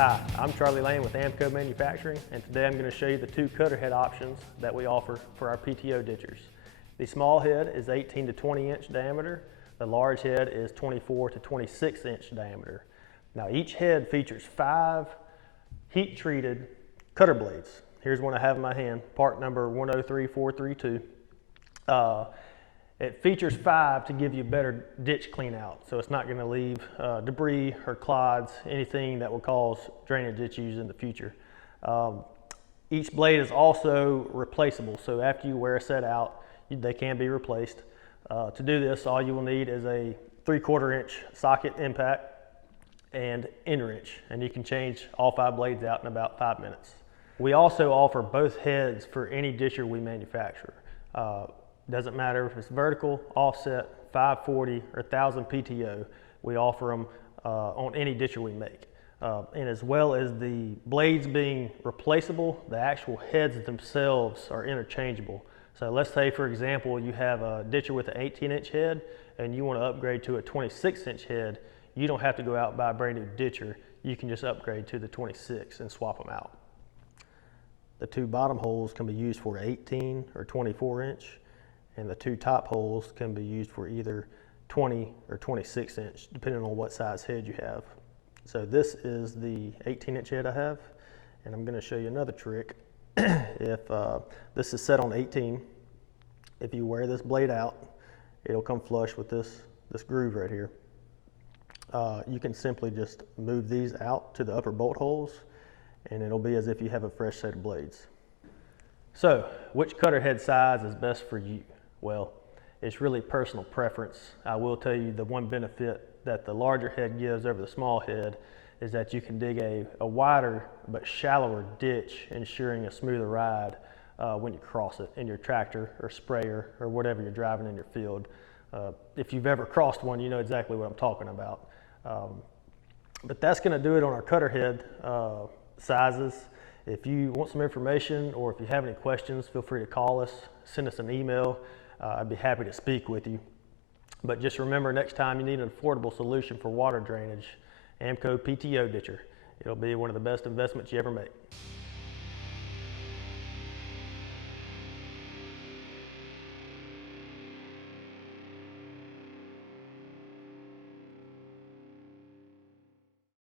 Hi, I'm Charlie Lane with AMCO Manufacturing, and today I'm going to show you the two cutter head options that we offer for our PTO ditchers. The small head is 18 to 20 inch diameter. The large head is 24 to 26 inch diameter. Now each head features 5 heat treated cutter blades. Here's one I have in my hand, part number 103432. It features 5 to give you better ditch clean out, so it's not going to leave debris or clods, anything that will cause drainage issues in the future. Each blade is also replaceable, so after you wear a set out, they can be replaced. To do this, all you will need is a 3/4 inch socket impact and end wrench, and you can change all 5 blades out in about 5 minutes. We also offer both heads for any ditcher we manufacture. Doesn't matter if it's vertical, offset, 540 or 1000 PTO, we offer them on any ditcher we make. And as well as the blades being replaceable, the actual heads themselves are interchangeable. So let's say, for example, you have a ditcher with an 18 inch head and you want to upgrade to a 26 inch head. You don't have to go out and buy a brand new ditcher. You can just upgrade to the 26 and swap them out. The 2 bottom holes can be used for 18 or 24 inch. And the 2 top holes can be used for either 20 or 26 inch, depending on what size head you have. So this is the 18 inch head I have, and I'm going to show you another trick. If this is set on 18, if you wear this blade out, it'll come flush with this groove right here. You can simply just move these out to the upper bolt holes, and it'll be as if you have a fresh set of blades. So, which cutter head size is best for you? Well, it's really personal preference. I will tell you the one benefit that the larger head gives over the small head is that you can dig a wider but shallower ditch, ensuring a smoother ride when you cross it in your tractor or sprayer or whatever you're driving in your field. If you've ever crossed one, you know exactly what I'm talking about. But that's going to do it on our cutter head sizes. If you want some information or if you have any questions, feel free to call us, send us an email. I'd be happy to speak with you. But just remember, next time you need an affordable solution for water drainage, AMCO PTO ditcher. It'll be one of the best investments you ever make.